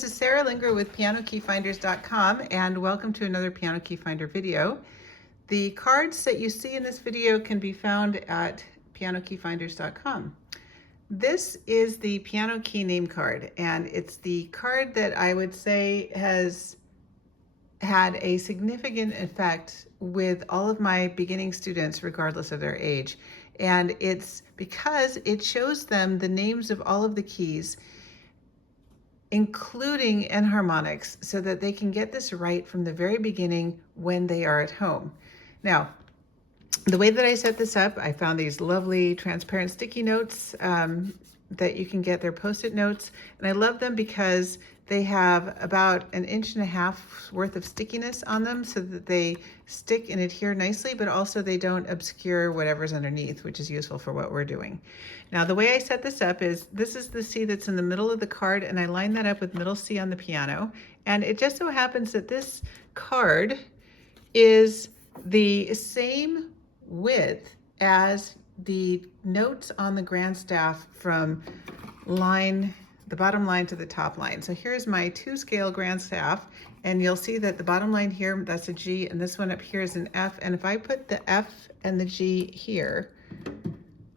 This is Sarah Linger with PianoKeyFinders.com, and welcome to another Piano Key Finder video. The cards that you see in this video can be found at PianoKeyFinders.com. This is the piano key name card, and it's the card that I would say has had a significant effect with all of my beginning students regardless of their age. And it's because it shows them the names of all of the keys, including enharmonics, so that they can get this right from the very beginning when they are at home. Now, the way that I set this up, I found these lovely transparent sticky notes that you can get. They're Post-it notes, and I love them because they have about 1.5 inches worth of stickiness on them so that they stick and adhere nicely, but also they don't obscure whatever's underneath, which is useful for what we're doing. Now, the way I set this up is, this is the C that's in the middle of the card, and I line that up with middle C on the piano. And it just so happens that this card is the same width as the notes on the grand staff from the bottom line to the top line. So here's my 2-scale grand staff, and you'll see that the bottom line here, that's a G, and this one up here is an F. And if I put the F and the G here,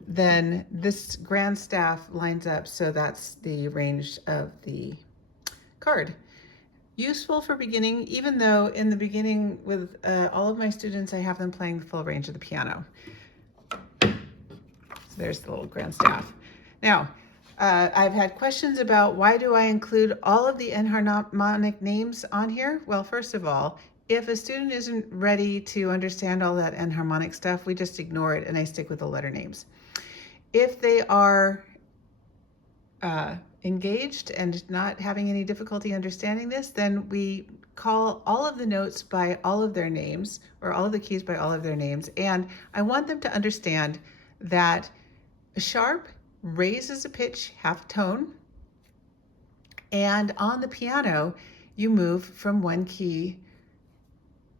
then this grand staff lines up, so that's the range of the card. Useful for beginning, even though in the beginning with all of my students, I have them playing the full range of the piano. So there's the little grand staff. Now, I've had questions about why do I include all of the enharmonic names on here? Well, first of all, if a student isn't ready to understand all that enharmonic stuff, we just ignore it and I stick with the letter names. If they are engaged and not having any difficulty understanding this, then we call all of the notes by all of their names, or all of the keys by all of their names. And I want them to understand that a sharp raises a pitch half tone, and on the piano you move from one key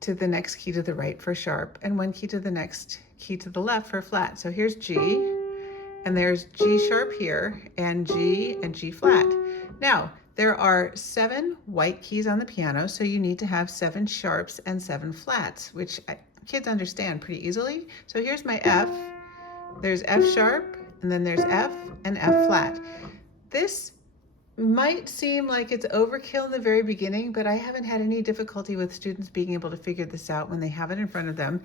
to the next key to the right for sharp, and one key to the next key to the left for flat. So here's G, and there's G sharp here, and G flat. Now, there are 7 white keys on the piano, so you need to have 7 sharps and 7 flats, which kids understand pretty easily. So here's my F, there's F sharp, and then there's F and F flat. This might seem like it's overkill in the very beginning, but I haven't had any difficulty with students being able to figure this out when they have it in front of them.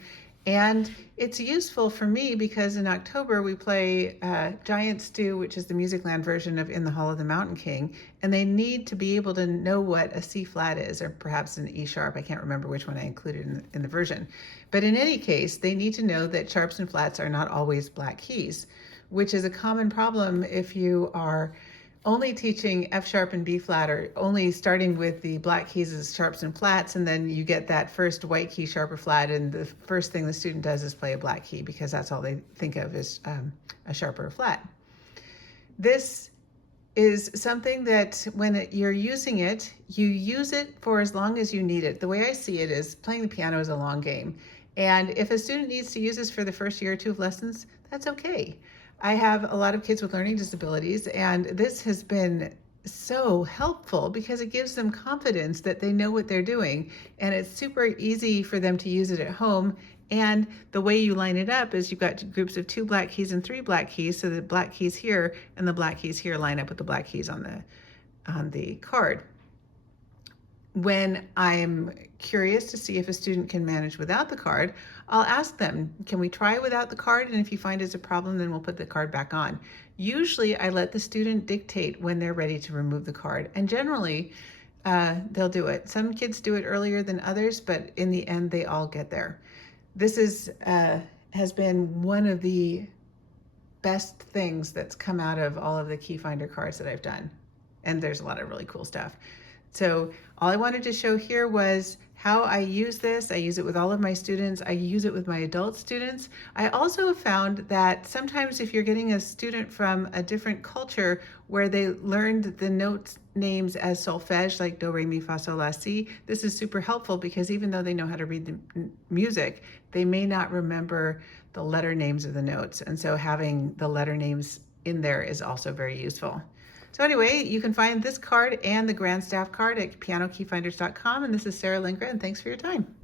And it's useful for me because in October we play Giant Stew, which is the Musicland version of In the Hall of the Mountain King, and they need to be able to know what a C flat is, or perhaps an E sharp. I can't remember which one I included in the version. But in any case, they need to know that sharps and flats are not always black keys, which is a common problem if you are only teaching F sharp and B flat, or only starting with the black keys as sharps and flats, and then you get that first white key sharp or flat, and the first thing the student does is play a black key because that's all they think of is a sharp or a flat. This is something that when you're using it, you use it for as long as you need it. The way I see it is playing the piano is a long game. And if a student needs to use this for the first year or 2 of lessons, that's okay. I have a lot of kids with learning disabilities, and this has been so helpful because it gives them confidence that they know what they're doing, and it's super easy for them to use it at home. And the way you line it up is you've got groups of 2 black keys and 3 black keys, so the black keys here and the black keys here line up with the black keys on the card. When I'm curious to see if a student can manage without the card, I'll ask them, can we try without the card? And if you find it's a problem, then we'll put the card back on. Usually I let the student dictate when they're ready to remove the card, and generally they'll do it. Some kids do it earlier than others, but in the end they all get there. This has been one of the best things that's come out of all of the Key Finder cards that I've done, and there's a lot of really cool stuff. So all I wanted to show here was how I use this. I use it with all of my students. I use it with my adult students. I also have found that sometimes if you're getting a student from a different culture where they learned the note names as solfege, like do, re, mi, fa, sol, la, si, this is super helpful because even though they know how to read the music, they may not remember the letter names of the notes. And so having the letter names in there is also very useful. So anyway, you can find this card and the Grand Staff card at pianokeyfinders.com. And this is Sarah Lindgren, and thanks for your time.